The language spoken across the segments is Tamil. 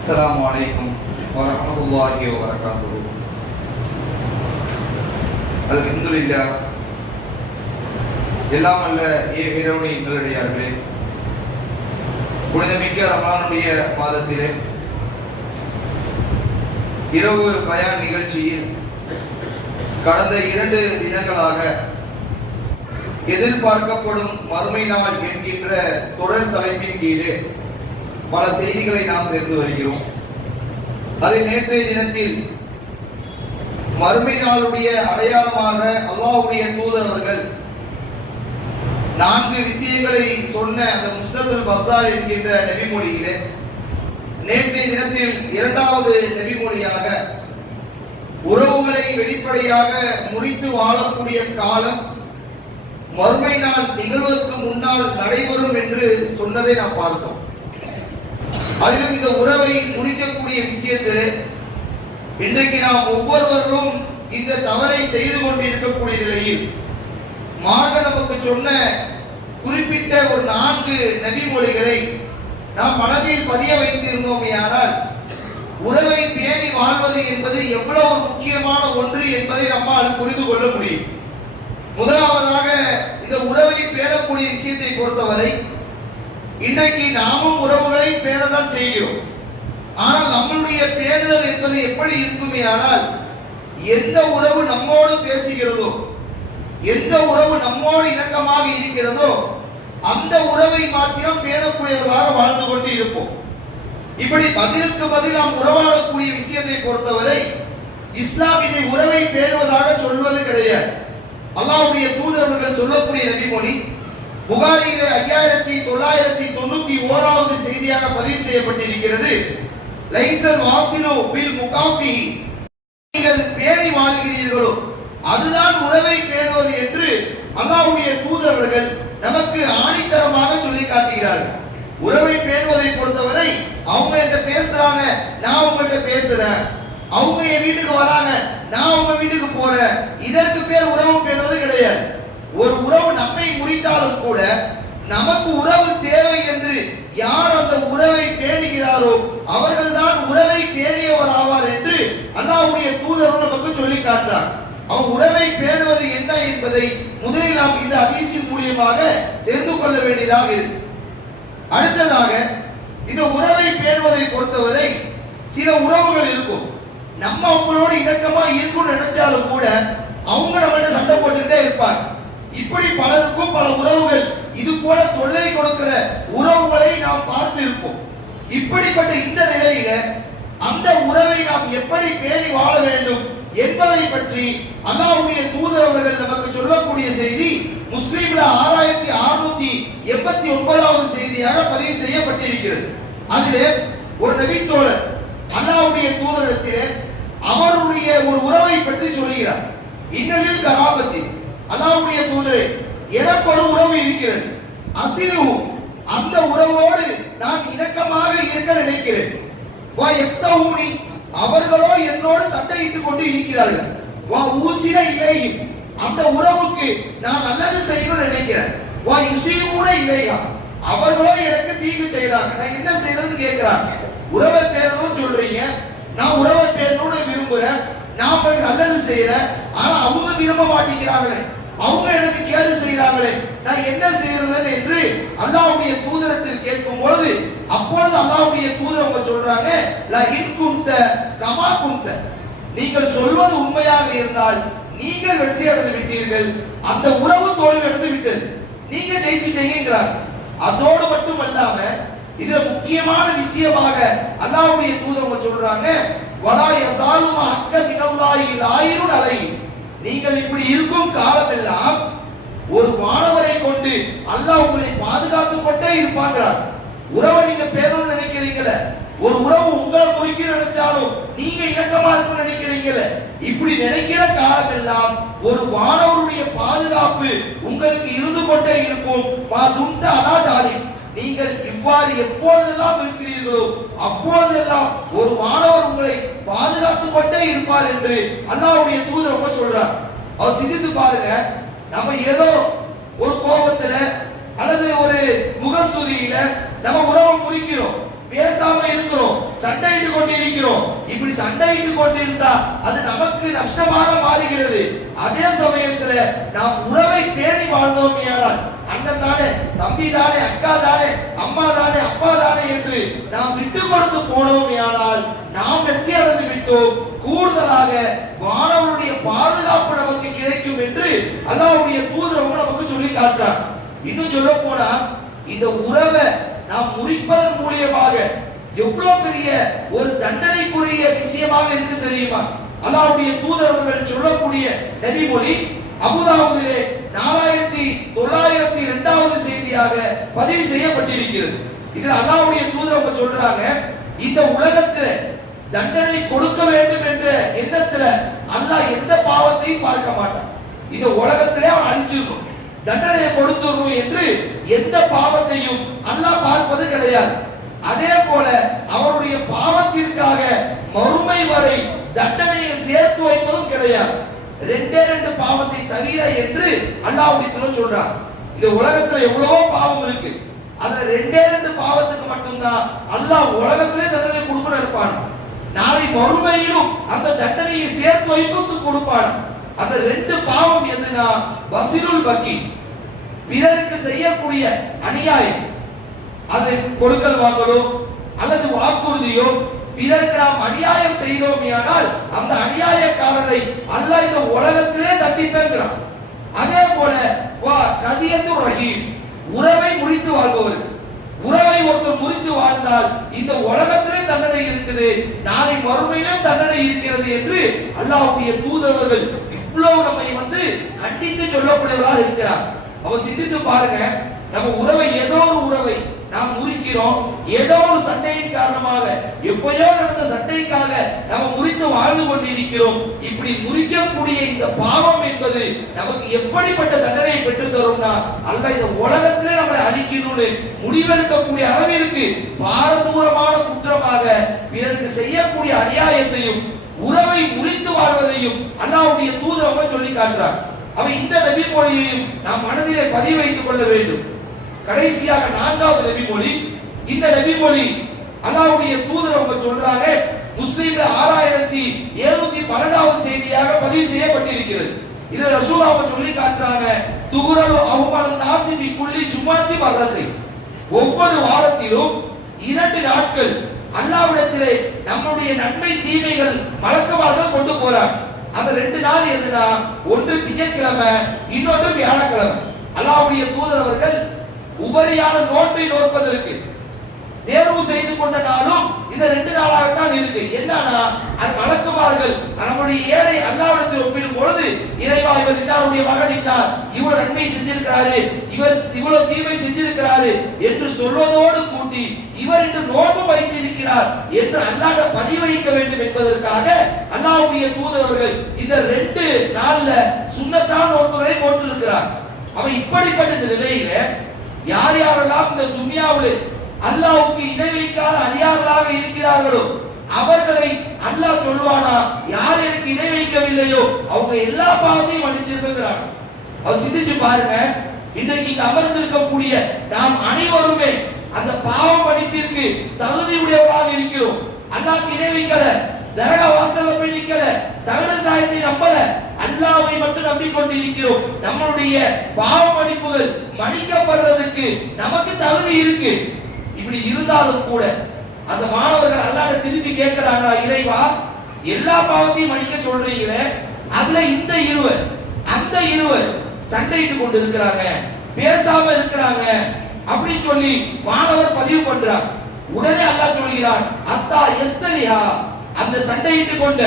அஸ்லாம் வலைக்கும் வரமத்துல்லாஹி வரகாத்து அல்ஹம்துலில்லா எல்லாம் அல்ல ஏ இரவுணி இன்றடியார்களே புனிதமிக்க ரமலானுடைய மாதத்திலே இரவு பயான் நிகழ்ச்சியில் கடந்த இரண்டு தினங்களாக எதிர்பார்க்கப்படும் மறுமை நாள் என்கின்ற தொடர் தலைப்பின் கீழே பல செய்திகளை நாம் தெரிந்து வருகிறோம். அதில் நேற்றைய தினத்தில் மறுமை நாளுடைய அடையாளமாக அல்லாஹ்வுடைய தூதர் அவர்கள் நான்கு விஷயங்களை சொன்ன அந்த முஸ்னதுல் பசார் என்கின்ற நபிமொழியிலே நேற்றைய தினத்தில் இரண்டாவது நபிமொழியாக உறவுகளை வெளிப்படையாக முறித்து வாழக்கூடிய காலம் மறுமை நாள் நிகழ்வதற்கு முன்னால் நடைபெறும் என்று சொன்னதை நாம் பார்த்தோம். அதிலும் இந்த உறவை முறிக்கக்கூடிய விஷயத்தில் இன்றைக்கு நாம் ஒவ்வொருவர்களும் இந்த தவறை செய்து கொண்டிருக்கக்கூடிய நிலையில் மார்க நமக்கு சொன்ன குறிப்பிட்ட ஒரு நான்கு நபிமொழிகளை நாம் மனதில் பதிய வைத்திருந்தோமே ஆனால் உறவை பேணி வாழ்வது என்பது எவ்வளவு முக்கியமான ஒன்று என்பதை நம்மால் புரிந்து கொள்ள முடியும். முதலாவதாக இந்த உறவை பேணக்கூடிய விஷயத்தை பொறுத்தவரை இன்றைக்கு நாமும் உறவுகளை பேணதான் செய்கிறோம். ஆனால் நம்மளுடைய பேணுதல் என்பது எப்படி இருக்குமே ஆனால் எந்த உறவு நம்மோடு பேசுகிறதோ எந்த உறவு நம்மோடு இணக்கமாக இருக்கிறதோ அந்த உறவை மாத்திரம் பேணக்கூடியவர்களாக வாழ்ந்து கொண்டு இருப்போம். இப்படி பதிலுக்கு பதில் நாம் உறவாடக்கூடிய விஷயத்தை பொறுத்தவரை இஸ்லாம் இதை உறவை பேணுவதாக சொல்வது கிடையாது. அல்லாவுடைய தூதர்கள் சொல்லக்கூடிய நபிமொழி புகாரியிலே ஐயாயிரத்தி தொள்ளாயிரத்தி தொண்ணூத்தி ஓராவது செய்தியாக பதிவு செய்யப்பட்டிருக்கிறது. லைசர் வாசினோ பில் முகாபி நீங்கள் பேணி வாழ்கிறீர்களோ அதுதான் உறவை பேணுவது என்று அல்லாஹ்வுடைய தூதர்கள் நமக்கு ஆணித்தரமாக சொல்லி காட்டுகிறார்கள். உறவை பேணுவதை பொறுத்தவரை அவங்க என்கிட்ட பேசுறாங்க நான் உங்கள்கிட்ட பேசுறேன். அவங்க என் வீட்டுக்கு வராங்க நான் உங்க வீட்டுக்கு போறேன். இதற்கு பேர் உறவு பேணுவது கிடையாது. ஒரு உறவு நம்மை முறித்தாலும் கூட நமக்கு உறவு தேவை என்று யார் அந்த உறவை பேணுகிறாரோ அவர்கள்தான் உறவை பேணியவர் ஆவார் என்று அல்லாவுடைய தூதர் நமக்கு சொல்லி காட்டுறார். அவன் உறவை பேணுவது என்ன என்பதை முதலில் நாம் இந்த அதிசயின் மூலியமாக தெரிந்து கொள்ள வேண்டியதாக இருக்கு. அடுத்ததாக இந்த உறவை பேணுவதை பொறுத்தவரை சில உறவுகள் இருக்கும். நம்ம அவங்களோட இணக்கமா இருக்கும்னு நினைச்சாலும் கூட அவங்க நம்மகிட்ட சண்டை போட்டுக்கிட்டே இருப்பாங்க. இப்படி பலருக்கும் பல உறவுகள் இது போல தொல்லை கொடுக்கிற உறவுகளை நாம் பார்த்து இருப்போம். இப்படிப்பட்ட இந்த நிலையில அந்த உறவை நாம் எப்படி பேணி வாழ வேண்டும் என்பதை பற்றி அல்லாஹ்வுடைய தூதர் அவர்கள் நமக்கு சொல்லக்கூடிய செய்தி முஸ்லீம்ல ஆறாயிரத்தி அறுநூத்தி எண்பத்தி ஒன்பதாவது செய்தியாக பதிவு செய்யப்பட்டிருக்கிறது. அதிலே ஒரு நபித்தோழர் அல்லாவுடைய தூதரிடத்திலே அவருடைய ஒரு உறவை பற்றி சொல்கிறார் இன்னலில் கராபத்தி அல்லாஹ்வுடைய தூதரே எனக்கு ஒரு உறவு இருக்கிறது. அசிலுவும் அந்த உறவோடு நான் இணக்கமாக இருக்க நினைக்கிறேன். வா எத்தூனி அவர்களோ என்னோடு சண்டையிட்டுக் கொண்டு இருக்கிறார்கள். வா ஊசிர இலையும் அந்த உறவுக்கு நான் நல்லது செய்யணும்னு நினைக்கிறேன். வா இசையூட இலையா அவர்களோ எனக்கு தீங்கு செய்யறாங்க நான் என்ன செய்யறதுன்னு கேட்கிறாங்க உறவை பேரணும்னு சொல்றீங்க. நான் உறவை பேரணும்னு விரும்புறேன். நான் உங்களுக்கு நல்லது செய்யறேன் ஆனா அவங்க விரும்ப மாட்டேங்கிறாங்களே. அவங்க எனக்கு கேடு செய்கிறாங்களே நான் என்ன செய்யறது என்று அல்லாவுடைய தூதரத்தில் கேட்கும் பொழுது அப்பொழுது அல்லாவுடைய தூதர் அவங்க சொல்றாங்க லா இன் கமா குந்த நீங்கள் சொல்வது உண்மையாக இருந்தால் நீங்கள் வெற்றி அடைந்து விட்டீர்கள். அந்த உறவு தோல்வி அடைந்து விட்டது. நீங்க ஜெயிச்சிட்டீங்கிறாங்க அதோடு மட்டும் அல்லாம இதுல முக்கியமான விஷயமாக அல்லாவுடைய தூதர் அவங்க சொல்றாங்க வலாய சாலுமா அக்க மினல்லாஹில் ஆயிரும் அலையும் நீங்கள் இப்படி இருக்கும் காலமெல்லாம் ஒரு மாணவரை கொண்டு அல்லாஹ் உங்களை பாதுகாத்து கொண்டே இருப்பாங்கிறார் உறவை நீங்க பேரணும்னு நினைக்கிறீங்கள? ஒரு உறவு உங்களை குறிக்க நினைச்சாலும் நீங்க இணக்கமா இருக்கும்னு நினைக்கிறீங்கள? இப்படி நினைக்கிற காலமெல்லாம் ஒரு மாணவருடைய பாதுகாப்பு உங்களுக்கு இருந்து கொண்டே இருக்கும். பா அலா அலாடாலி நீங்கள் இவ்வாறு எப்பொழுதெல்லாம் இருக்கிறீர்களோ அப்பொழுதெல்லாம் ஒரு மாணவர் உங்களை பாதுகாத்துக் கொண்டே இருப்பார் என்று அல்லாவுடைய தூதர் ரொம்ப சொல்றார். அவர் சிந்தித்து பாருங்க நம்ம ஏதோ ஒரு கோபத்துல அல்லது ஒரு முகஸ்துதியில நம்ம உறவை முறிக்கிறோம் பேசாம இருக்கிறோம் சண்டையிட்டு கொண்டிருக்கிறோம். இப்படி சண்டையிட்டு கொண்டிருந்தா அது நமக்கு நஷ்டமாக மாறுகிறது. அதே சமயத்துல நாம் உறவை பேணி வாழ்ந்தோமையானால் அண்ணன் தானே தம்பி தானே அக்கா தானே அம்மா தானே அப்பா தானே என்று நாம் விட்டு கொடுத்து போனோமையானால் நாம் வெற்றி அடைந்து விட்டோம். கூடுதலாக மாணவருடைய பாதுகாப்பு நமக்கு கிடைக்கும் என்று அல்லாவுடைய தூதரவங்க நமக்கு சொல்லி காட்டுறார். இன்னும் சொல்ல போனா இந்த உறவை நாம் முறிப்பதன் மூலியமாக எவ்வளவு பெரிய ஒரு தண்டனைக்குரிய விஷயமாக இருக்கு தெரியுமா? அல்லாவுடைய தூதரவர்கள் சொல்லக்கூடிய நபிமொழி அபுதாபுதிலே நாலாயிரத்தி தொள்ளாயிரத்தி இரண்டாவது செய்தியாக பதிவு செய்யப்பட்டிருக்கிறது. இதுல தூதர் அவங்க சொல்றாங்க இந்த உலகத்துல தண்டனை கொடுக்க வேண்டும் என்ற எண்ணத்துல அல்லாஹ் எந்த பாவத்தையும் பார்க்க மாட்டான். இந்த உலகத்திலே அவன் அழிச்சிடணும். தண்டனையை கொடுத்துடணும் என்று எந்த பாவத்தையும் அல்லாஹ் பார்ப்பது கிடையாது. அதே போல அவருடைய பாவத்திற்காக மறுமை வரை தண்டனையை சேர்த்து வைப்பதும் கிடையாது. ரெண்டே ரெண்டு பாவத்தை தவிர என்று அல்லாஹ்வுடைய சொல்றார். இந்த உலகத்துல எவ்வளவோ பாவம் இருக்கு. அதுல ரெண்டே ரெண்டு பாவத்துக்கு மட்டும்தான் அல்லாஹ் உலகத்திலே தண்டனை கொடுக்கணும் இருப்பான் நாளை மறுமையிலும் அந்த தண்டனையை சேர்த்து வைப்புக்கு கொடுப்பான். அந்த ரெண்டு பாவம் எதுனா வசிருல் பக்கி பிறருக்கு செய்யக்கூடிய அநியாயம். அது கொடுக்கல் வாங்கலோ அல்லது வாக்குறுதியோ பிறருக்கு நாம் அநியாயம் செய்தோமையானால் அந்த அநியாயக்காரரை அல்ல இந்த உலகத்திலே தட்டிப்பேங்கிறான் அதே போல வா கதியத்து ரஹீம் உறவை முறித்து வாழ்பவர்கள் உறவை ஒருத்தர் முறித்து வாழ்ந்தால் இந்த உலகத்திலே தண்டனை இருக்குது நாளை மறுமையிலும் தண்டனை இருக்கிறது என்று அல்லாஹுடைய தூதவர்கள் இவ்வளவு நம்மை வந்து கண்டித்து சொல்லக்கூடியவர்களாக இருக்கிறார். அவர் சிந்தித்து பாருங்க நம்ம உறவை ஏதோ ஒரு உறவை நாம் முறிக்கிறோம். ஏதோ ஒரு சண்டையின் காரணமாக எப்பயோ நடந்த சண்டைக்காக நம்ம முறித்து வாழ்ந்து கொண்டிருக்கிறோம். இப்படி முறிக்கக்கூடிய இந்த பாவம் என்பது நமக்கு எப்படிப்பட்ட தண்டனையை பெற்று தரும்னா அல்ல இந்த உலகத்திலே நம்மளை அழிக்கணும்னு முடிவெடுக்கக்கூடிய அளவிற்கு பாரதூரமான குற்றமாக பிறருக்கு செய்யக்கூடிய அநியாயத்தையும் உறவை முறித்து வாழ்வதையும் அல்லாவுடைய தூதரமாக சொல்லி காட்டுறார். அவன் இந்த நபி மொழியையும் நாம் மனதிலே பதிவு வைத்துக் கொள்ள வேண்டும். கடைசியாக நான்காவது நபி மொழி. இந்த நபி மொழி அல்லாவுடைய தூதர் அவங்க சொல்றாங்க முஸ்லீம்ல ஆறாயிரத்தி எழுநூத்தி பன்னெண்டாவது செய்தியாக பதிவு செய்யப்பட்டிருக்கிறது. இது ரசூல் அவங்க சொல்லி காட்டுறாங்க துகுரல் அவமான நாசிபி புள்ளி சுமாத்தி மரத்தை ஒவ்வொரு வாரத்திலும் இரண்டு நாட்கள் அல்லாவிடத்திலே நம்முடைய நன்மை தீமைகள் வழக்கமாக கொண்டு போறாங்க. அந்த ரெண்டு நாள் எதுனா ஒன்று திங்கட்கிழமை இன்னொன்று வியாழக்கிழமை. அல்லாவுடைய தூதர் அவர்கள் உபரியான நோட்டை நோற்பதற்கு. தேர்வு செய்து கொண்ட நாளும் இந்த ரெண்டு நாளாகத்தான் இருக்கு. என்னன்னா அது வழக்குமார்கள் நம்முடைய ஏழை அல்லாவிடத்தில் ஒப்பிடும் பொழுது இறைவா இவர் இன்னாருடைய மகன் இன்னார். இவ்வளவு நன்மை செஞ்சிருக்கிறாரு. இவர் இவ்வளவு தீமை செஞ்சிருக்கிறாரு என்று சொல்வதோடு கூட்டி இவர் இன்று நோன்பு வைத்திருக்கிறார் என்று அல்லாட பதிவு வைக்க வேண்டும் என்பதற்காக அல்லாவுடைய தூதரவர்கள் இந்த ரெண்டு நாள்ல சுண்ணத்தான் நோன்புகளை போட்டிருக்கிறார். அவன் இப்படிப்பட்ட இந்த நிலையில யார் யாரெல்லாம் இந்த துன்யாவில் அல்லாவுக்கு இணை வைக்காத அடியார்களாக இருக்கிறார்களோ அவர்களை அல்லாஹ் சொல்வானா யார் எனக்கு இணை வைக்கவில்லையோ அவங்க எல்லா பாவத்தையும் மன்னிச்சிருக்கிறாங்க அவர் சிந்திச்சு பாருங்க இன்றைக்கு இங்க அமர்ந்திருக்கக்கூடிய நாம் அனைவருமே அந்த பாவம் படிப்பிற்கு தகுதியுடையவராக இருக்கிறோம். அல்லாஹ் இணை வைக்கல தரக வாசல்ல போய் நிக்கல தகன தாயத்தை நம்பல அல்லாவை மட்டும் நம்பிக்கொண்டிருக்கிறோம். நம்மளுடைய பாவ மன்னிப்புகள் மன்னிக்கப்படுறதுக்கு நமக்கு தகுதி இருக்கு. இப்படி இருந்தாலும் கூட அந்த மாணவர்கள் அல்லாட திருப்பி கேட்கிறாங்களா இறைவா எல்லா பாவத்தையும் மன்னிக்க சொல்றீங்கள அதுல இந்த இருவர் அந்த இருவர் சண்டையிட்டு கொண்டு இருக்கிறாங்க பேசாம இருக்கிறாங்க அப்படின்னு சொல்லி மாணவர் பதிவு பண்றார். உடனே அல்லாஹ் சொல்கிறான் அத்தா எஸ்தலியா அந்த சண்டையிட்டு கொண்ட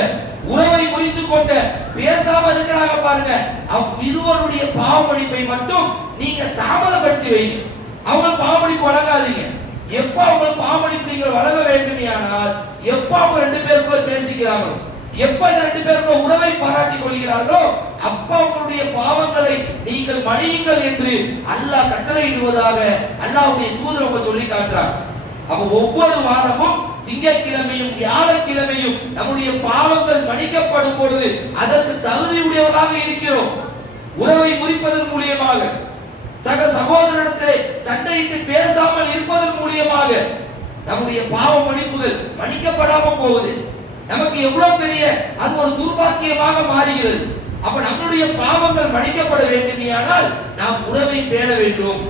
உறவை முறித்து கொண்ட பேசாம இருக்கிறாங்க பாருங்க. அவ்விருவருடைய பாவமளிப்பை மட்டும் நீங்க தாமதப்படுத்தி வைங்க. அவங்க பாவமளிப்பு வழங்காதீங்க. எப்ப அவங்க பாவமளிப்பு நீங்கள் வழங்க வேண்டுமையானால் எப்ப அவங்க ரெண்டு பேருக்குள்ள பேசிக்கிறாங்களோ எப்ப இந்த ரெண்டு பேருக்குள்ள உறவை பாராட்டிக் கொள்கிறார்களோ அப்ப அவங்களுடைய பாவங்களை நீங்கள் மணியுங்கள் என்று அல்லாஹ் கட்டளையிடுவதாக அல்லாஹ்வுடைய தூதர் அவங்க சொல்லி காட்டுறார் அப்ப ஒவ்வொரு வாரமும் திங்கட்கிழமையும் வியாழக்கிழமையும் நம்முடைய பாவங்கள் மன்னிக்கப்படும் பொழுது அதற்கு தகுதியுடையவராக இருக்கிறோம். உறவை முறிப்பதன் மூலியமாக சக சகோதரனிடத்திலே சண்டையிட்டு பேசாமல் இருப்பதன் மூலியமாக நம்முடைய பாவ மன்னிப்புகள் மன்னிக்கப்படாம போகுது. நமக்கு எவ்வளவு பெரிய அது ஒரு துர்பாக்கியமாக மாறுகிறது. அப்ப நம்முடைய பாவங்கள் மன்னிக்கப்பட வேண்டுமையானால் நாம் உறவை பேண வேண்டும்.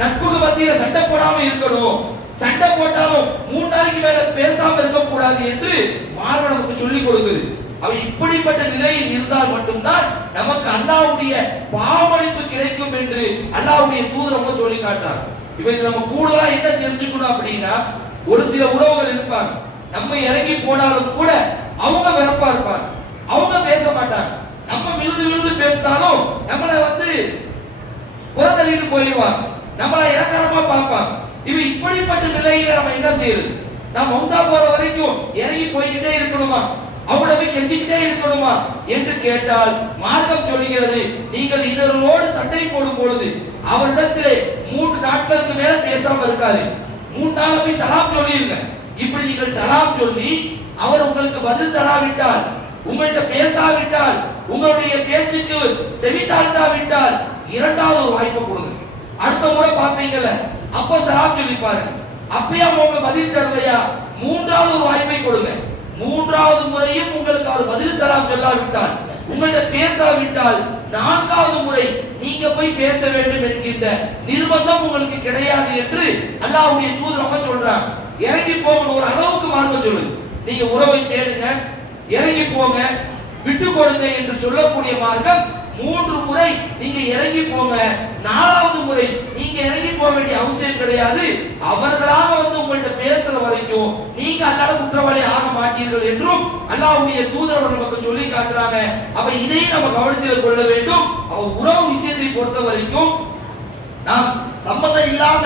நட்புக்கு மத்தியில சண்டை போடாமல் இருக்கணும். சண்டை போட்டாலும் மூணு நாளைக்கு மேல பேசாம இருக்கக்கூடாது என்று மார்பு நமக்கு சொல்லிக் கொடுக்குது. அவன் இப்படிப்பட்ட நிலையில் இருந்தால் மட்டும்தான் நமக்கு அல்லாவுடைய பாவமளிப்பு கிடைக்கும் என்று அல்லாவுடைய தூதர் ரொம்ப சொல்லி காட்டுறாங்க இவை நம்ம கூடுதலா என்ன தெரிஞ்சுக்கணும் அப்படின்னா ஒரு சில உறவுகள் இருப்பாங்க. நம்ம இறங்கி போனாலும் கூட அவங்க வெறுப்பா இருப்பாங்க. அவங்க பேச மாட்டாங்க. நம்ம விழுந்து விழுந்து பேசினாலும் நம்மளை வந்து புறத்தள்ளிட்டு போயிடுவாங்க. நம்மளை இலக்காரமா பார்ப்பாங்க. இது இப்படிப்பட்ட நிலையில நம்ம என்ன செய்யறது? நாம் மௌத்தா போற வரைக்கும் இறங்கி போய்கிட்டே இருக்கணுமா? அவ்வளவு போய் கெஞ்சிக்கிட்டே இருக்கணுமா? என்று கேட்டால் மார்க்கம் சொல்லுகிறது நீங்கள் இன்னொருவோடு சண்டை போடும் பொழுது அவரிடத்திலே மூன்று நாட்களுக்கு மேல பேசாம இருக்காது. மூணு நாள் போய் சலாம் சொல்லிருங்க. இப்படி நீங்கள் சலாம் சொல்லி அவர் உங்களுக்கு பதில் தராவிட்டால் உங்கள்கிட்ட பேசாவிட்டால் உங்களுடைய பேச்சுக்கு செவி தாழ்த்தாவிட்டால் இரண்டாவது ஒரு வாய்ப்பு கொடுங்க. அடுத்த முறை பார்ப்பீங்கல்ல அப்ப சலாம் சொல்லி பாருங்க அப்பயே அவங்க பதில் தரலையா? மூன்றாவது ஒரு வாய்ப்பை கொடுங்க. மூன்றாவது முறையும் உங்களுக்கு அவர் பதில் சலாம் சொல்லாவிட்டால் உங்கள்கிட்ட பேசாவிட்டால் நான்காவது முறை நீங்க போய் பேச வேண்டும் என்கின்ற நிர்பந்தம் உங்களுக்கு கிடையாது என்று அல்லாஹ்வுடைய தூதர் நம்ம சொல்றாங்க. இறங்கி போகணும் ஒரு அளவுக்கு மார்க்கம் சொல்லுது. நீங்க உறவை தேடுங்க இறங்கி போங்க விட்டு கொடுங்க என்று சொல்லக்கூடிய மார்க்கம் மூன்று முறை நீங்க இறங்கி போங்க. நாலாவது முறை நீங்க இறங்கி போக வேண்டிய அவசியம் கிடையாது. அவர்களாக வந்து உங்கள்கிட்ட பேசுற வரைக்கும் நீங்க அல்லாத குற்றவாளி ஆக மாட்டீர்கள் என்றும் அல்லாவுடைய தூதர் நமக்கு சொல்லி காட்டுறாங்க. அப்ப இதையும் நம்ம கவனத்தில் கொள்ள வேண்டும். அவ உறவு விஷயத்தை பொறுத்த வரைக்கும் நாம் சம்பந்தம் இல்லாம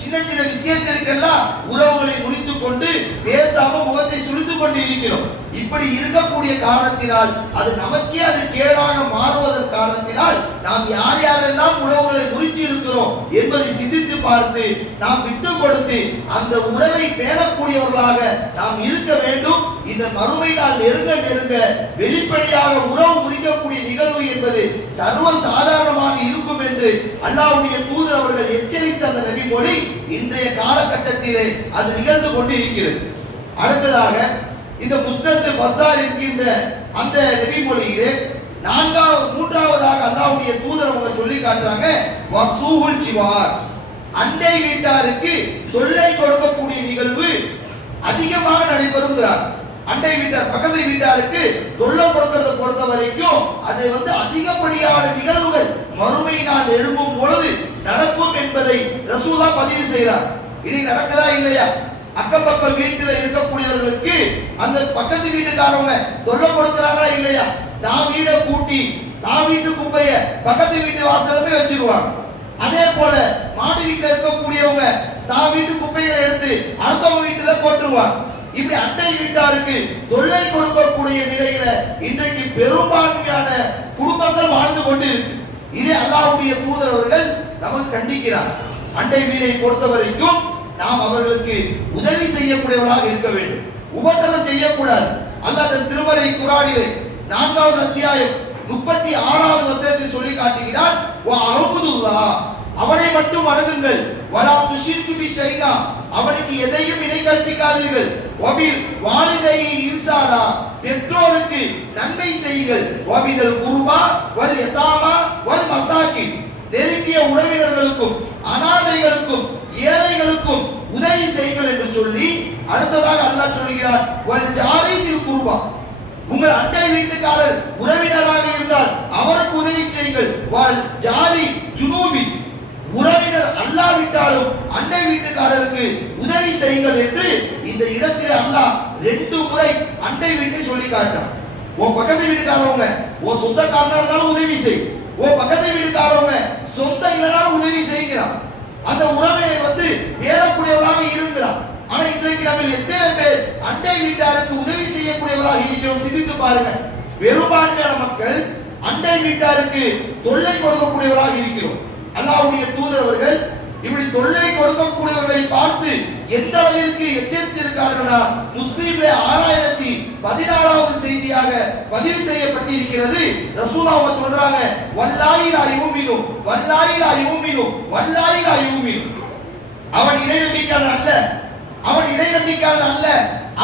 சின்ன சின்ன விஷயத்திற்கெல்லாம் உறவுகளை முடித்துக் கொண்டு பேசாம முகத்தை சுழித்துக் கொண்டு இருக்கிறோம் இப்படி இருக்கக்கூடிய காரணத்தினால் அது நமக்கே அது கேடாக மாறுவதன் காரணத்தினால் நாம் யார் யாரெல்லாம் உறவுகளை முறித்து இருக்கிறோம் என்பதை சிந்தித்து பார்த்து நாம் விட்டு கொடுத்து அந்த உறவை பேணக்கூடியவர்களாக நாம் இருக்க வேண்டும். இந்த மறுமை நாள் நெருங்க நெருங்க வெளிப்படையாக உறவு முறிக்கக்கூடிய நிகழ்வு என்பது சர்வ சாதாரணமாக இருக்கும் என்று அல்லாவுடைய தூதர் அவர்கள் எச்சரித்த அந்த நபி மொழி இன்றைய காலகட்டத்திலே அது நிகழ்ந்து கொண்டு இருக்கிறது அடுத்ததாக இந்த புஸ்தத்து பசார் என்கின்ற அந்த நபி மொழியிலே நான்காவது மூன்றாவதாக அல்லாவுடைய தூதர் அவங்க சொல்லி காட்டுறாங்க வசூகுல் சிவார் அண்டை வீட்டாருக்கு தொல்லை கொடுக்கக்கூடிய நிகழ்வு அதிகமாக நடைபெறுங்கிறார் அண்டை வீட்டார் பக்கத்து வீட்டாருக்கு தொல்லை கொடுக்கறத பொறுத்த வரைக்கும் அது வந்து அதிகப்படியான நிகழ்வுகள். மறுமை நான் நெருங்கும் பொழுது நடக்கும் என்பதை ரசூலா பதிவு செய்கிறார். இனி நடக்கதா இல்லையா? அக்கம் பக்கம் இருக்கக்கூடியவர்களுக்கு அந்த பக்கத்து வீட்டுக்காரவங்க தொல்லை கொடுக்கிறாங்களா இல்லையா? தான் வீட கூட்டி தான் வீட்டு குப்பைய பக்கத்து வீட்டு வாசலுமே வச்சிருவாங்க. அதே போல மாடி வீட்டில் இருக்கக்கூடியவங்க தான் வீட்டு குப்பைகளை எடுத்து அடுத்தவங்க வீட்டுல போட்டுருவாங்க. இப்படி அண்டை வீட்டாருக்கு தொல்லை கொடுக்கக்கூடிய நிலையில இன்றைக்கு பெரும்பான்மையான குடும்பங்கள் வாழ்ந்து கொண்டு இருக்கு இதே அல்லாவுடைய தூதர் அவர்கள் நமக்கு கண்டிக்கிறார். அண்டை வீடை பொறுத்த வரைக்கும் நாம் அவர்களுக்கு உதவி செய்யக்கூடியவர்களாக இருக்க வேண்டும். உபத்திரம் செய்யக்கூடாது. அல்லாத திருமலை குரானிலே நான்காவது அத்தியாயம் முப்பத்தி ஆறாவது வசனத்தில் சொல்லி காட்டுகிறார். அவனை மட்டும் வணங்குங்கள் வலா துஷிர்கு பி ஷைனா. அவனுக்கு எதையும் இணை கற்பிக்காதீர்கள். வபில் வாலிதையை இன்சாடா பெற்றோருக்கு நன்மை செய்யுங்கள். வபிதல் குருபா வல் யதாமா வல் மசாக்கி நெருங்கிய உறவினர்களுக்கும் அனாதைகளுக்கும் ஏழைகளுக்கும் உதவி செய்யுங்கள் என்று சொல்லி அடுத்ததாக அல்லாஹ் சொல்கிறார் வல் ஜாரி தில் குருபா. உங்கள் அண்டை வீட்டுக்காரர் உறவினராக இருந்தால் அவருக்கு உதவி செய்யுங்கள். வல் ஜாதி ஜுனூபி. உறவினர் அல்லாவிட்டாலும் அண்டை வீட்டுக்காரருக்கு உதவி செய்யுங்கள் என்று இந்த இடத்தில் அல்லாஹ் ரெண்டு முறை அண்டை வீட்டை சொல்லி காட்டான் உன் பக்கத்து வீட்டுக்காரவங்க உன் சொந்தக்காரனா இருந்தாலும் உதவி செய். உன் பக்கத்து வீட்டுக்காரவங்க சொந்த இல்லைனாலும் உதவி செய்கிறான். அந்த உறவை வந்து ஏறக்கூடியவராக இருக்கிறான். ஆனா இன்றைக்கு நம்ம எத்தனை பேர் அண்டை வீட்டாருக்கு உதவி செய்யக்கூடியவராக இருக்கிறோம் சிந்தித்து பாருங்க. பெரும்பான்மையான மக்கள் அண்டை வீட்டாருக்கு தொல்லை கொடுக்கக்கூடியவராக இருக்கிறோம். அல்லாவுடைய தூதரவர்கள் இப்படி தொல்லை கொடுக்கக்கூடியவர்களை பார்த்து எந்த அளவிற்கு எச்சரித்திருக்கார்களா முஸ்லீம்ல ஆறாயிரத்தி பதினாலாவது செய்தியாக பதிவு செய்யப்பட்டிருக்கிறது. ரசூலா அவங்க சொல்றாங்க வல்லாயிலா யூமினும் வல்லாயிலா யூமினும் வல்லாயில் யூமினும் அவன் இறை நம்பிக்கையாளன் அல்ல. அவன் இறை நம்பிக்கையாளன் அல்ல.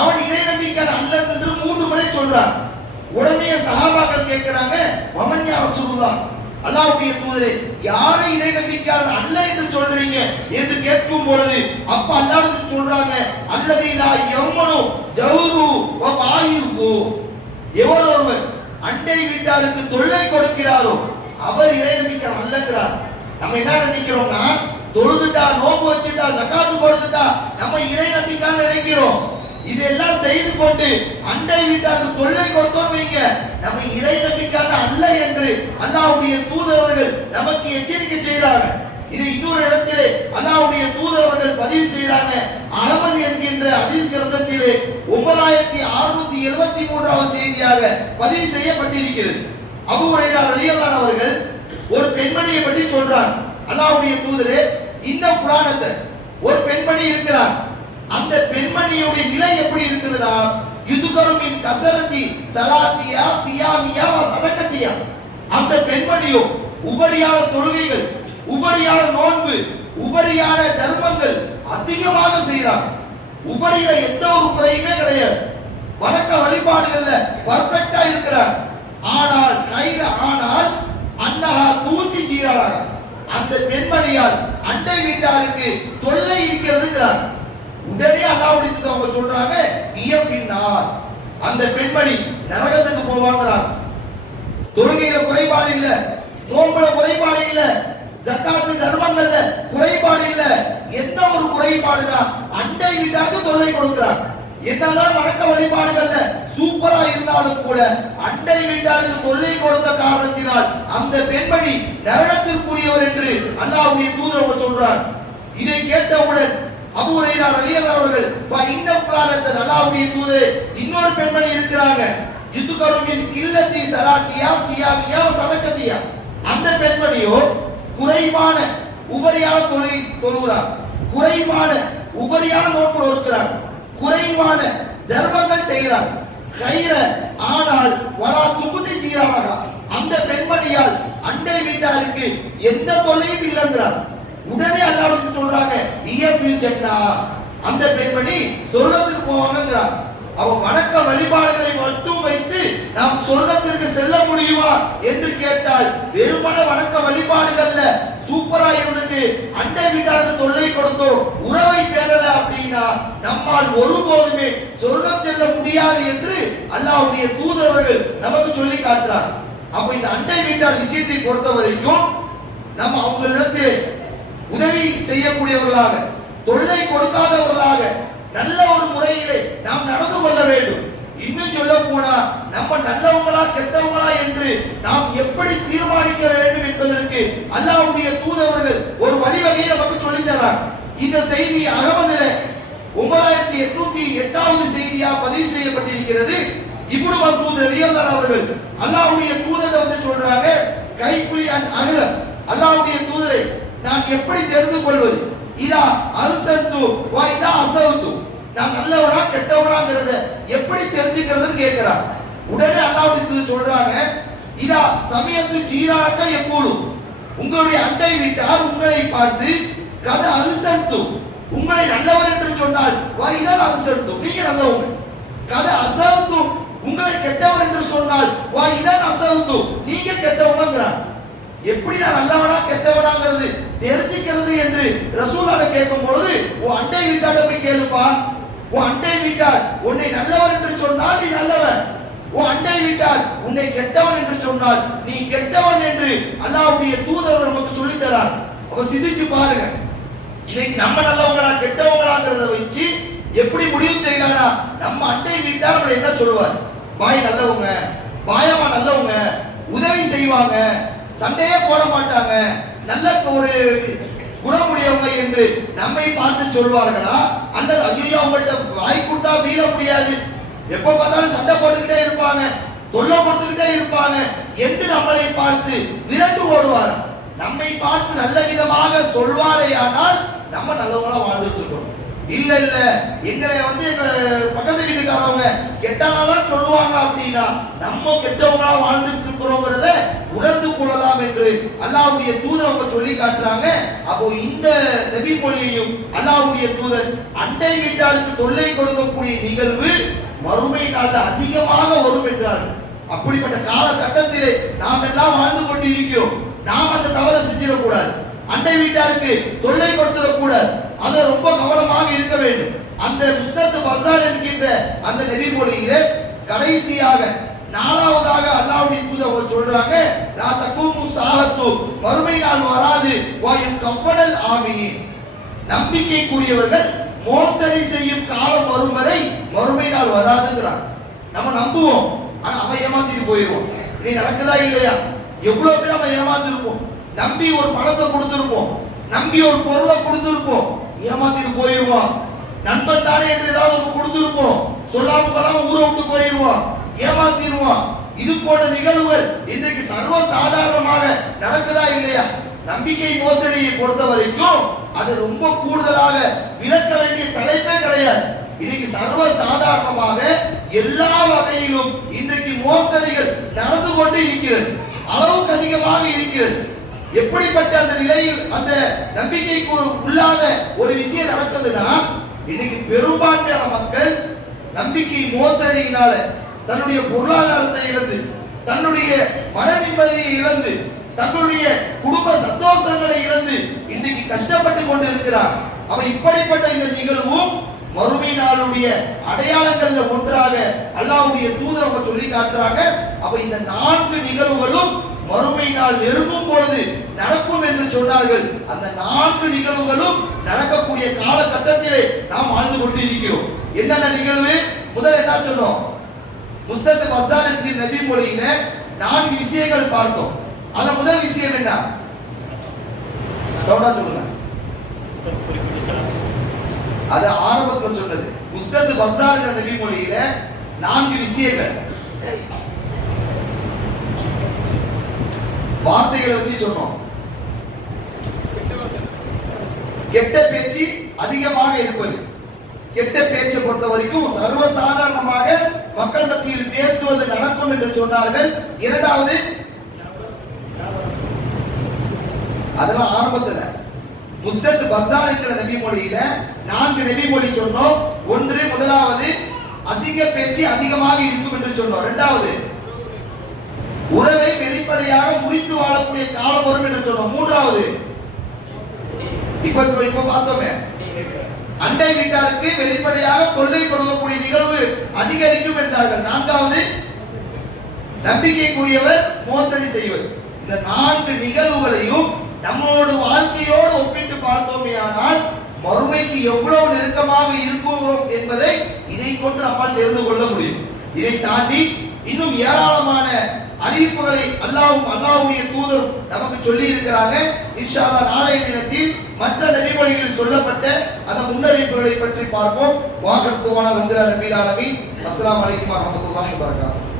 அவன் இறை நம்பிக்கையாளன் அல்ல என்று மூன்று முறை சொல்றான். உடனே சகாபாக்கள் கேட்கிறாங்க வமன்யா ரசூலுல்லா அல்லாவுடைய தூதரே யாரை இறை நம்பிக்கையாளர் அல்ல என்று சொல்றீங்க என்று கேட்கும் பொழுது அப்ப அல்லாவுக்கு சொல்றாங்க அல்லது இல்லா யம்மனு ஜவுரு வாயுவோ எவ்வளவு எவர் ஒருவர் அண்டை வீட்டாருக்கு தொல்லை கொடுக்கிறாரோ அவர் இறை நம்பிக்கை அல்லங்கிறார். நம்ம என்ன நினைக்கிறோம்னா தொழுதுட்டா நோம்பு வச்சுட்டா சக்காத்து கொடுத்துட்டா நம்ம இறை நம்பிக்கான்னு நினைக்கிறோம். இதெல்லாம் செய்து கொண்டு அண்டை வீட்டாருக்கு தொல்லை கொடுத்தோம் வைங்க. நம்ம இறை நம்பிக்கையான அல்ல என்று அல்லாவுடைய தூதரவர்கள் நமக்கு எச்சரிக்கை செய்கிறாங்க. இது இன்னொரு இடத்திலே அல்லாவுடைய தூதரவர்கள் பதிவு செய்கிறாங்க. அகமது என்கின்ற அதீஸ் கிரந்தத்திலே ஒன்பதாயிரத்தி அறுநூத்தி எழுபத்தி மூன்றாவது செய்தியாக பதிவு செய்யப்பட்டிருக்கிறது. அபு ஹுரைரா அவர்கள் ஒரு பெண்மணியை பற்றி சொல்றாங்க. அல்லாவுடைய தூதரே இன்ன புராணத்தை. ஒரு பெண்மணி இருக்கிறான். அந்த பெண்மணியுடைய நிலை எப்படி இருக்குதுன்னா யுதுகருமின் கசரதி சலாத்தியா சியாமியா வ சதகத்தியா அந்த பெண்மணியோ உபரியான தொழுகைகள் உபரியான நோன்பு உபரியான தர்மங்கள் அதிகமாக செய்கிறார். உபரியில எந்த ஒரு குறையுமே கிடையாது. வணக்க வழிபாடுகள்ல பர்ஃபெக்டா இருக்கிறார். ஆனால் கைர ஆனால் அன்னஹா தூத்தி சீராளாக அந்த பெண்மணியால் அண்டை வீட்டாருக்கு தொல்லை இருக்கிறதுங்கிறார். உடனே அல்லாவுடைய அவங்க சொல்றாங்க இயப்பினார் அந்த பெண்மணி நரகத்துக்கு போவாங்களாம் தொழுகையில குறைபாடு இல்ல நோம்புல குறைபாடு இல்ல ஜக்காத்து தர்மங்கள்ல குறைபாடு இல்ல. என்ன ஒரு குறைபாடுனா அண்டை வீட்டாருக்கு தொல்லை கொடுக்கிறாங்க. என்னதான் வணக்க வழிபாடுகள்ல சூப்பரா இருந்தாலும் கூட அண்டை வீட்டாருக்கு தொல்லை கொடுத்த காரணத்தினால் அந்த பெண்மணி நரகத்திற்குரியவர் என்று அல்லாவுடைய தூதர் சொல்றார் இதை கேட்டவுடன் அபு ஹுரைரா ரலியல்லாஹு அவர்கள் ஃப இன்ன ஃபுலானத்த இன்னொரு பெண்மணி இருக்கிறாங்க. யுத்துகருமின் கில்லத்தி சலாத்தியா சியாமியா சதக்கத்தியா. அந்த பெண்மணியோ குறைவான உபரியான தொழுகை தொழுகிறார். குறைவான உபரியான நோன்பு இருக்கிறார் குறைவான தர்மங்கள் செய்கிறார். கைர ஆனால் வரா துகுதி செய்யறாங்க அந்த பெண்மணியால் அண்டை வீட்டாருக்கு எந்த தொல்லையும் இல்லைங்கிறார். உடனே அல்லாவுக்கு சொல்றாங்க இயப்பில் ஜெண்டா அந்த பெண்மணி சொர்க்கத்துக்கு போவாங்கிறார் அவன் வணக்க வழிபாடுகளை மட்டும் வைத்து நாம் சொர்க்கத்திற்கு செல்ல முடியுமா என்று கேட்டால் வெறுமன வணக்க வழிபாடுகள்ல சூப்பரா இருந்துட்டு அண்டை வீட்டாருக்கு தொல்லை கொடுத்தோம் உறவை பேரல அப்படின்னா நம்மால் ஒருபோதுமே சொர்க்கம் செல்ல முடியாது என்று அல்லாஹ்வுடைய தூதரவர்கள் நமக்கு சொல்லி காட்டுறார் அப்ப இந்த அண்டை வீட்டார் விஷயத்தை பொறுத்த வரைக்கும் நம்ம அவங்களிடத்தில் உதவி செய்யக்கூடியவர்களாக தொல்லை கொடுக்காதவர்களாக நல்ல ஒரு முறையிலே நாம் நடந்து கொள்ள வேண்டும். இன்னும் சொல்ல போனா நம்ம நல்லவங்களா கெட்டவங்களா என்று நாம் எப்படி தீர்மானிக்க வேண்டும் என்பதற்கு அல்லாவுடைய தூதவர்கள் ஒரு வழிவகையை நமக்கு சொல்லித்தரார். இந்த செய்தி அகமதுல ஒன்பதாயிரத்தி எட்நூத்தி எட்டாவது செய்தியா பதிவு செய்யப்பட்டிருக்கிறது. இப்னு மசூத் ரலியல்லாஹு அவர்கள் அல்லாஹ்வுடைய தூதரை வந்து சொல்றாங்க கைக்குலி அன் அகல அல்லாஹ்வுடைய தூதரை நான் எப்படி தெரிந்து கொள்வது? இதா அல்சத்து வா இதா அசவுத்து நான் நல்லவனா கெட்டவனாங்கிறத எப்படி தெரிஞ்சுக்கிறதுன்னு கேட்கிறான். உடனே அல்லாவுடைய சொல்றாங்க இதா சமயத்து சீராக்க எப்போதும் உங்களுடைய அண்டை வீட்டார் உங்களை பார்த்து கதை அல்சத்து. உங்களை நல்லவர் என்று சொன்னால் வா இதான் அல்சத்து. நீங்க நல்லவங்க. கதை அசவுத்து உங்களை கெட்டவர் என்று சொன்னால் வா இதான் அசவுத்து நீங்க கெட்டவங்கிறான் எப்படி நான் நல்லவனா கெட்டவனாங்கிறது? தெரிஞ்சுக்கிறது என்று ரசூலாக கேட்கும் பொழுது உன் அண்டை வீட்டாட போய் கேளுப்பா. உன் அண்டை வீட்டார் உன்னை நல்லவர் என்று சொன்னால் நீ நல்லவன் உன் அண்டை வீட்டார் உன்னை கெட்டவன் என்று சொன்னால் நீ கெட்டவன் என்று அல்லாவுடைய தூதர் நமக்கு சொல்லித் தரார் அப்ப சிந்திச்சு பாருங்க. இன்னைக்கு நம்ம நல்லவங்களா கெட்டவங்களாங்கிறத வச்சு எப்படி முடிவு செய்யலாம்னா நம்ம அண்டை வீட்டார் நம்மளை என்ன சொல்லுவார்? பாய் நல்லவங்க பாயமா நல்லவங்க உதவி செய்வாங்க சண்டையே போட மாட்டாங்க நல்ல ஒரு குணமுடையவங்க என்று நம்மை பார்த்து சொல்வார்களா? அல்லது ஐயோ அவங்கள்ட்ட வாய் கொடுத்தா மீள முடியாது. எப்ப பார்த்தாலும் சண்டை போட்டுக்கிட்டே இருப்பாங்க தொல்லை கொடுத்துக்கிட்டே இருப்பாங்க என்று நம்மளை பார்த்து விரண்டு ஓடுவார். நம்மை பார்த்து நல்ல விதமாக சொல்வாரேயானால் நம்ம நல்லவங்களா வாழ்ந்துட்டு இருக்கணும் இல்ல இல்ல. எங்களை வந்து எங்க வீட்டுக்காரவங்க கெட்டதான் சொல்லுவாங்க அப்படின்னா நம்ம கெட்டவங்களா வாழ்ந்துட்டு இருக்கிறோங்கிறத உணர்ந்து கொள்ளலாம் என்று அல்லாவுடைய தூதர் அவங்க சொல்லி காட்டுறாங்க. அப்போ இந்த நபி மொழியையும் அல்லாவுடைய தூதர் அண்டை வீட்டாருக்கு தொல்லை கொடுக்கக்கூடிய நிகழ்வு மறுமை நாள்ல அதிகமாக வரும் என்றார்கள் அப்படிப்பட்ட காலகட்டத்திலே நாம் எல்லாம் வாழ்ந்து கொண்டு இருக்கிறோம் நாம் அந்த தவறை செஞ்சிடக்கூடாது. அண்டை வீட்டாருக்கு தொல்லை கொடுத்துடக்கூடாது. அதுல ரொம்ப கவனமாக இருக்க வேண்டும். அந்த முஸ்னத் பசார் என்கின்ற அந்த நெறி மொழியிலே கடைசியாக நாலாவதாக அல்லாவுடைய தூதர் சொல்றாங்க லா தகுமு சாஹத்து மறுமை நாள் வராது. வாயும் கம்படல் ஆமீன். நம்பிக்கைக்குரியவர்கள் மோசடி செய்யும் காலம் வரும் வரை மறுமை நாள் வராதுங்கிறார் நம்ம நம்புவோம் ஆனா அவன் ஏமாத்திட்டு போயிடுவோம் நீ நடக்குதா இல்லையா? எவ்வளவு பேர் நம்ம ஏமாந்துருப்போம் நம்பி ஒரு பணத்தை கொடுத்துருப்போம். நம்பி ஒரு பொருளை கொடுத்துருப்போம். ஏமாத்திட்டு போயிடுவான். நண்பன் தானே என்று ஏதாவது ஒன்று கொடுத்துருப்போம். சொல்லாம கொள்ளாம ஊரை விட்டு போயிடுவான் ஏமாத்திடுவான் இது போன்ற நிகழ்வுகள் இன்றைக்கு சர்வ சாதாரணமாக நடக்குதா இல்லையா? நம்பிக்கை மோசடியை பொறுத்த வரைக்கும் அது ரொம்ப கூடுதலாக விளக்க வேண்டிய தலைப்பே கிடையாது. இன்னைக்கு சர்வ சாதாரணமாக எல்லா வகையிலும் இன்றைக்கு மோசடிகள் நடந்து கொண்டு இருக்கிறது. அளவுக்கு அதிகமாக இருக்கிறது. எப்படிப்பட்ட அந்த நிலையில் அந்த நம்பிக்கைக்கு உள்ளாத ஒரு விஷயம் நடக்குதுன்னா இன்னைக்கு பெரும்பான்மையான மக்கள் நம்பிக்கை மோசடியினால தன்னுடைய பொருளாதாரத்தை இழந்து தன்னுடைய மன நிம்மதியை இழந்து தங்களுடைய குடும்ப சந்தோஷங்களை இழந்து இன்னைக்கு கஷ்டப்பட்டு கொண்டு இருக்கிறார். அவன் இப்படிப்பட்ட இந்த நிகழ்வும் மறுமை நாளுடைய அடையாளங்கள்ல ஒன்றாக அல்லாவுடைய தூதர் சொல்லி காட்டுறாங்க. அப்ப இந்த நான்கு நிகழ்வுகளும் மறுமை நாள் நெருங்கும் பொழுது நடக்கும் என்று சொன்னார்கள். அந்த நான்கு நிகழ்வுகளும் நடக்கக்கூடிய காலகட்டத்திலே நாம் வாழ்ந்து கொண்டிருக்கிறோம். என்னென்ன நிகழ்வு? முதல் என்ன சொன்னோம்? முஸ்தத் பசார் என்கிற நபி மொழியில நான்கு விஷயங்கள் பார்த்தோம். அதுல முதல் விஷயம் என்ன? சவுடா சொல்லுங்க. அது ஆரம்பத்தில் சொன்னது. முஸ்தத் பசார் என்ற நபி மொழியில நான்கு விஷயங்கள். வார்த்தைகளை வச்சு சொன்னோம். கெட்ட பேச்சு அதிகமாக இருப்பது. கெட்ட பேச்சை பொறுத்த வரைக்கும் சர்வசாதாரணமாக மக்கள் மத்தியில் பேசுவது நடக்கும் என்று சொன்னார்கள். இரண்டாவது அதெல்லாம் ஆரம்பத்துல. முஸ்தத் பசார் என்கிற நபி மொழியில நான்கு நபி மொழி சொன்னோம். ஒன்று முதலாவது அசிங்க பேச்சு அதிகமாக இருக்கும் என்று சொன்னோம். இரண்டாவது உறவை வெளிப்படையாக முறித்து வாழக்கூடிய காலம் வரும் என்று சொன்னோம் மூன்றாவது இப்ப இப்ப பார்த்தோமே. அண்டை வீட்டாருக்கு வெளிப்படையாக தொல்லை கொடுக்கக்கூடிய நிகழ்வு அதிகரிக்கும் என்றார்கள். நான்காவது நம்பிக்கைக்குரியவர் மோசடி செய்வது இந்த நான்கு நிகழ்வுகளையும் நம்மளோட வாழ்க்கையோடு ஒப்பிட்டு பார்த்தோமேயானால் மறுமைக்கு எவ்வளவு நெருக்கமாக இருக்கிறோம் என்பதை இதை கொண்டு நம்மால் தெரிந்து கொள்ள முடியும். இதை தாண்டி இன்னும் ஏராளமான அறிவிப்புகளை அல்லாவும் அல்லாவுடைய தூதரும் நமக்கு சொல்லி இருக்கிறாங்க இன்ஷா நாளைய தினத்தில் மற்ற நபிமொழிகளில் சொல்லப்பட்ட அந்த முன்னறிவிப்புகளை பற்றி பார்ப்போம். வாக்கத்துவான வந்திரா நபீல் ஆலமீன் அஸ்ஸலாமு அலைக்கும் வரஹ்மத்துல்லாஹி